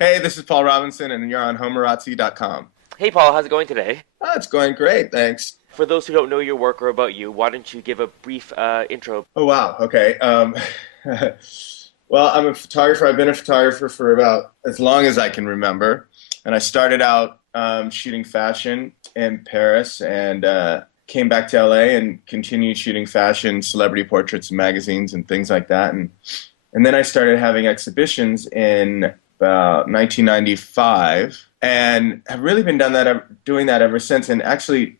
Hey, this is Paul Robinson, and you're on Homorazzi.com. Hey Paul, how's it going today? Oh, it's going great, thanks. For those who don't know your work or about you, why don't you give a brief intro? Oh, wow. Okay. Well, I'm a photographer. I've been a photographer for about as long as I can remember. And I started out shooting fashion in Paris and came back to LA and continued shooting fashion, celebrity portraits, and magazines, and things like that. And then I started having exhibitions in about 1995 and have really been doing that ever since. And actually,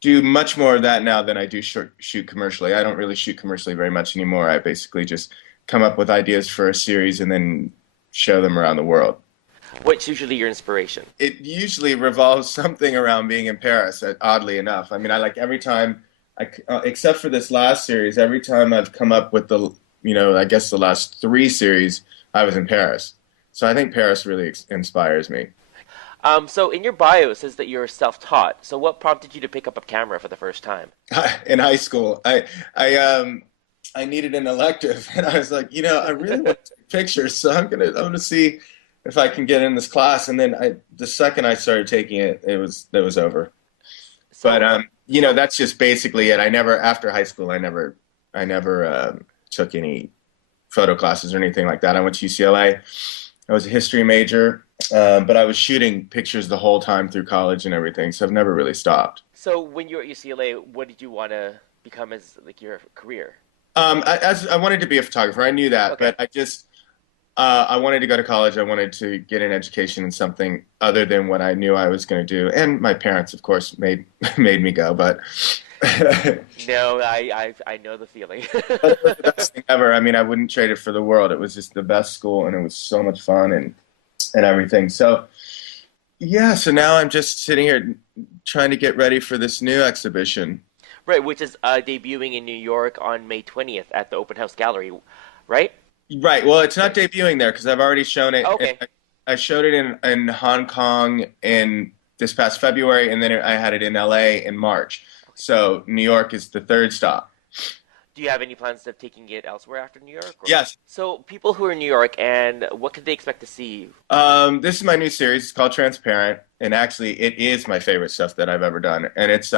do much more of that now than I do shoot commercially. I don't really shoot commercially very much anymore. I basically just come up with ideas for a series and then show them around the world. What's usually your inspiration? It usually revolves something around being in Paris, oddly enough. I mean, I like every time, except for this last series, every time I've come up with I guess the last three series, I was in Paris. So I think Paris really inspires me. So in your bio it says that you're self-taught. So what prompted you to pick up a camera for the first time? In high school, I needed an elective, and I was like, I really want to take pictures, so I'm gonna see if I can get in this class. And then the second I started taking it, it was over. But So that's just basically it. I never after high school, I never took any photo classes or anything like that. I went to UCLA. I was a history major, but I was shooting pictures the whole time through college and everything, so I've never really stopped. so when you were at UCLA, what did you want to become as like your career? I wanted to be a photographer. I knew that, Okay. but I wanted to go to college. I wanted to get an education in something other than what I knew I was going to do. And my parents, of course, made made me go. But No, I know the feeling. it was the best thing ever. I mean, I wouldn't trade it for the world. It was just the best school, and it was so much fun and everything. So yeah. So now I'm just sitting here trying to get ready for this new exhibition. Right, which is debuting in New York on May 20th at the Open House Gallery, right? Right. Well, it's not debuting there because I've already shown it. Okay. I showed it in Hong Kong in this past February, and then I had it in LA in March. So New York is the third stop. Do you have any plans of taking it elsewhere after New York? Or? Yes. So people who are in New York, and what can they expect to see? This is my new series. It's called Transparent, and actually, it is my favorite stuff that I've ever done. And it's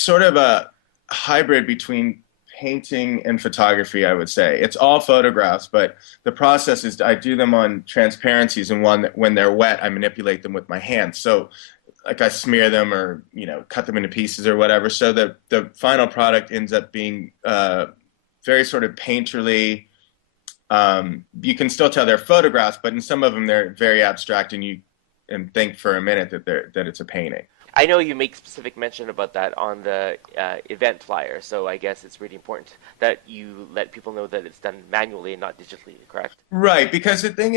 sort of a hybrid between painting and photography, I would say. It's all photographs, but the process is I do them on transparencies, and when they're wet, I manipulate them with my hands. So like I smear them or cut them into pieces or whatever. So the final product ends up being very sort of painterly. You can still tell they're photographs, but in some of them they're very abstract, and you and think for a minute that it's a painting. I know you make specific mention about that on the event flyer, so I guess it's really important that you let people know that it's done manually and not digitally, correct? Right, because the thing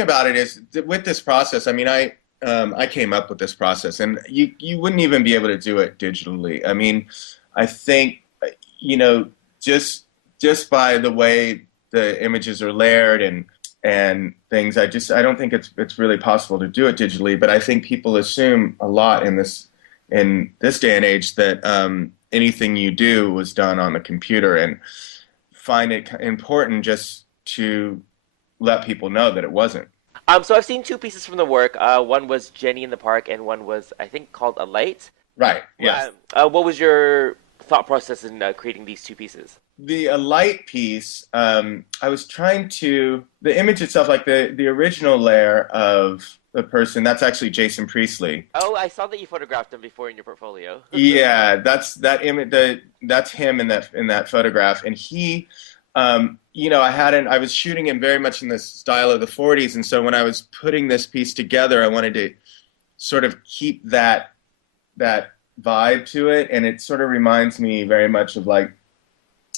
about it is that with this process, I mean, I came up with this process, and you wouldn't even be able to do it digitally. I mean, I think you know just by the way the images are layered and things, I don't think it's really possible to do it digitally. But I think people assume a lot in this day and age that anything you do was done on the computer, and find it important just to let people know that it wasn't. So I've seen two pieces from the work. One was Jenny in the Park, and one was, I think, called A Light. Right. Yes. What was your thought process in creating these two pieces? The a light piece, I was trying to the image itself, like the original layer of the person. That's actually Jason Priestley. Oh, I saw that you photographed him before in your portfolio. Yeah, that's that image. That's him in that photograph, and he. I was shooting him very much in the style of the 40s, and so when I was putting this piece together, I wanted to sort of keep that vibe to it, and it sort of reminds me very much of like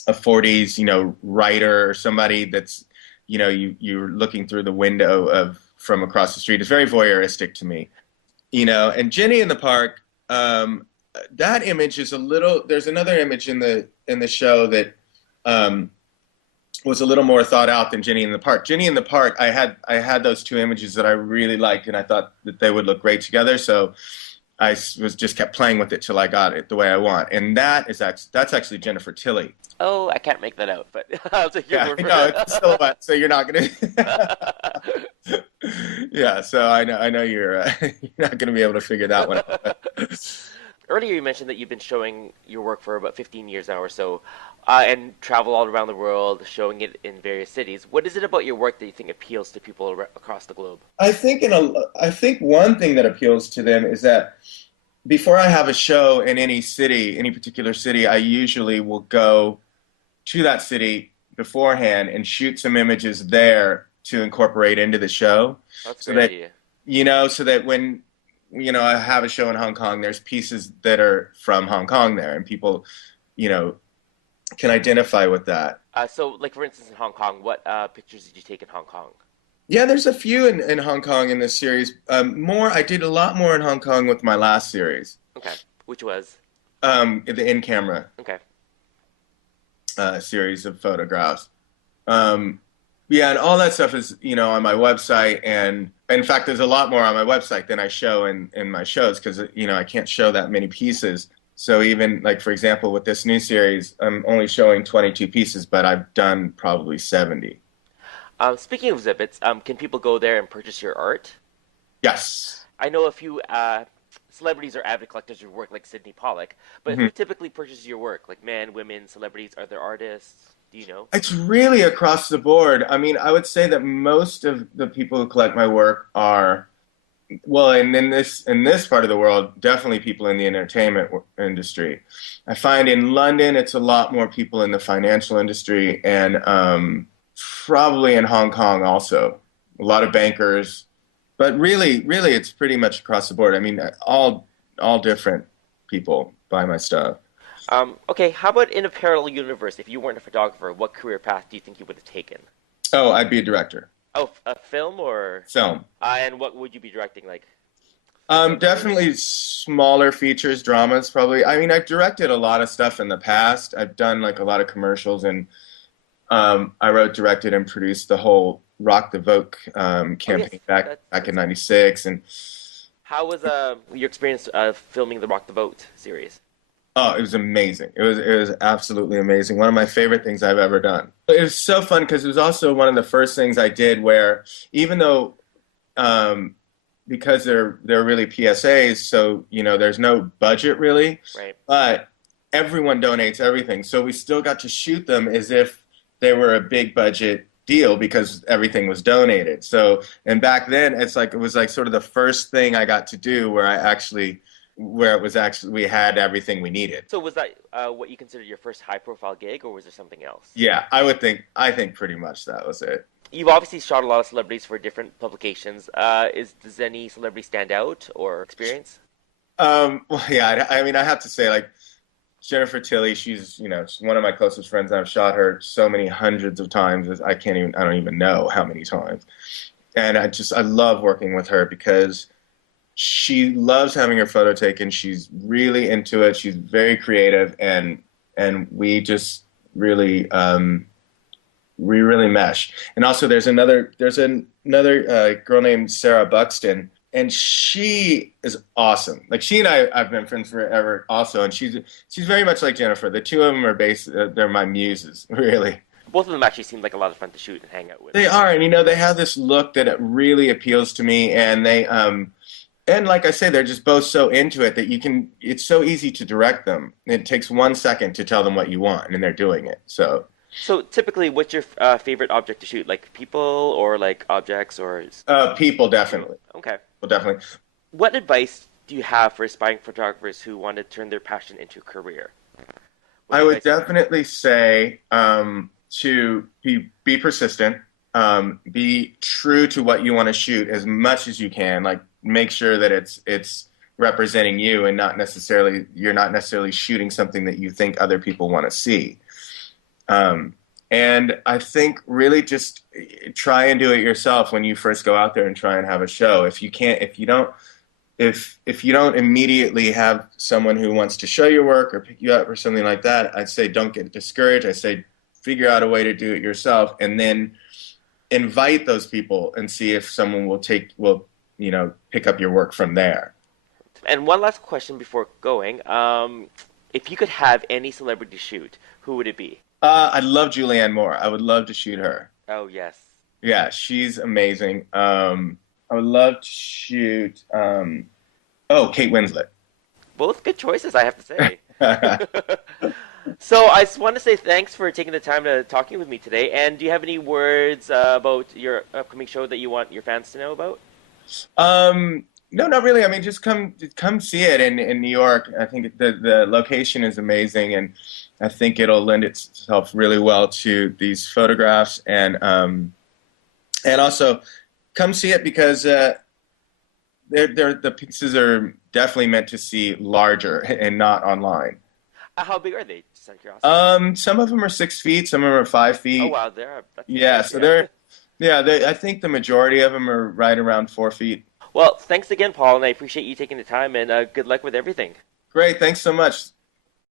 a 40s, writer or somebody that's, you're looking through the window of from across the street. It's very voyeuristic to me, And Jenny in the Park, that image is a little. There's another image in the show that. Was a little more thought out than Jenny in the Park. Jenny in the Park, I had those two images that I really liked, and I thought that they would look great together. So was just kept playing with it till I got it the way I want. And that's actually Jennifer Tilly. Oh, I can't make that out, but I'll take your Yeah, word for no, it's a silhouette, so you're not gonna. it. Yeah, so I know you're you're not going to be able to figure that one out. Earlier, you mentioned that you've been showing your work for about 15 years now or so, and travel all around the world, showing it in various cities. What is it about your work that you think appeals to people across the globe? I think one thing that appeals to them is that before I have a show in any city, any particular city, I usually will go to that city beforehand and shoot some images there to incorporate into the show, That's a so great that idea. so that when I have a show in Hong Kong, there's pieces that are from Hong Kong there, and people you know can identify with that. So, like for instance, in Hong Kong, what pictures did you take in Hong Kong? Yeah, there's a few in Hong Kong in this series. I did a lot more in Hong Kong with my last series, Okay, which was the in-camera okay. series of photographs. Um, yeah, and all that stuff is, on my website. And in fact, there's a lot more on my website than I show in my shows because, I can't show that many pieces. So even like, for example, with this new series, I'm only showing 22 pieces, but I've done probably 70. Speaking of exhibits, can people go there and purchase your art? Yes. I know a few celebrities or avid collectors of your work, like Sidney Pollack, but Mhm. who typically purchases your work? Like men, women, celebrities, are there artists? Do you know? It's really across the board. I mean, I would say that most of the people who collect my work are, well, and in this part of the world, definitely people in the entertainment industry. I find in London, it's a lot more people in the financial industry, and probably in Hong Kong also, a lot of bankers. But really, it's pretty much across the board. I mean, all different people buy my stuff. Okay, how about in a parallel universe? If you weren't a photographer, what career path do you think you would have taken? Oh, I'd be a director. Oh, a film or Film. and what would you be directing? Like thrillers? Definitely smaller features, dramas, probably. I mean, I've directed a lot of stuff in the past. I've done like a lot of commercials, and I wrote, directed, and produced the whole Rock the Vote Oh yes, campaign back in that's great. '96, and How was your experience filming the Rock the Boat series? oh, it was amazing. It was absolutely amazing. One of my favorite things I've ever done. It was so fun because it was also one of the first things I did where, even though um, because they're really PSAs, so there's no budget really, Right. but everyone donates everything. So we still got to shoot them as if they were a big budget deal because everything was donated. So, and back then it was like sort of the first thing I got to do where it was actually we had everything we needed. So was that what you considered your first high-profile gig, or was there something else? Yeah, I think pretty much that was it. You've obviously shot a lot of celebrities for different publications. Does any celebrity stand out or experience? Well, yeah, I mean, I have to say, like, Jennifer Tilly, she's one of my closest friends. I've shot her so many hundreds of times. I don't even know how many times. And I love working with her because she loves having her photo taken. She's really into it. She's very creative, and we really mesh. And also, there's another girl named Sarah Buxton, and she is awesome. Like she and I've been friends forever, also, and she's very much like Jennifer. The two of them are they're my muses, really. Both of them actually seem like a lot of fun to shoot and hang out with. They are, and they have this look that it really appeals to me, and and like I say, they're just both so into it that it's so easy to direct them. It takes 1 second to tell them what you want, and they're doing it. So, So typically, what's your favorite object to shoot? Like people or like objects or people people? definitely, Okay. well, definitely. What advice do you have for aspiring photographers who want to turn their passion into a career? What I would advice would you give? definitely say to be persistent, be true to what you want to shoot as much as you can. Like make sure that it's representing you and you're not necessarily shooting something that you think other people want to see. Um, and I think really just try and do it yourself when you first go out there and try and have a show. If you don't immediately have someone who wants to show your work or pick you up or something like that, I'd say don't get discouraged. I say figure out a way to do it yourself, and then invite those people and see if someone will pick up your work from there. And one last question before going. If you could have any celebrity shoot, who would it be? I love Julianne Moore. I would love to shoot her. Oh yes. Yeah, she's amazing. I would love to shoot. Oh, Kate Winslet. Both good choices, I have to say. So I just want to say thanks for taking the time to talking with me today. And do you have any words about your upcoming show that you want your fans to know about? No, not really. I mean, just come see it in New York. I think the location is amazing, and I think it'll lend itself really well to these photographs, and also come see it because they're the pieces are definitely meant to see larger and not online. How big are they? Just out of curiosity. Some of them are 6 feet, some of them are five Oh feet. wow, that's Yeah, big. so Yeah. I think the majority of them are right around 4 feet. Well, thanks again, Paul, and I appreciate you taking the time. And good luck with everything. Great, thanks so much.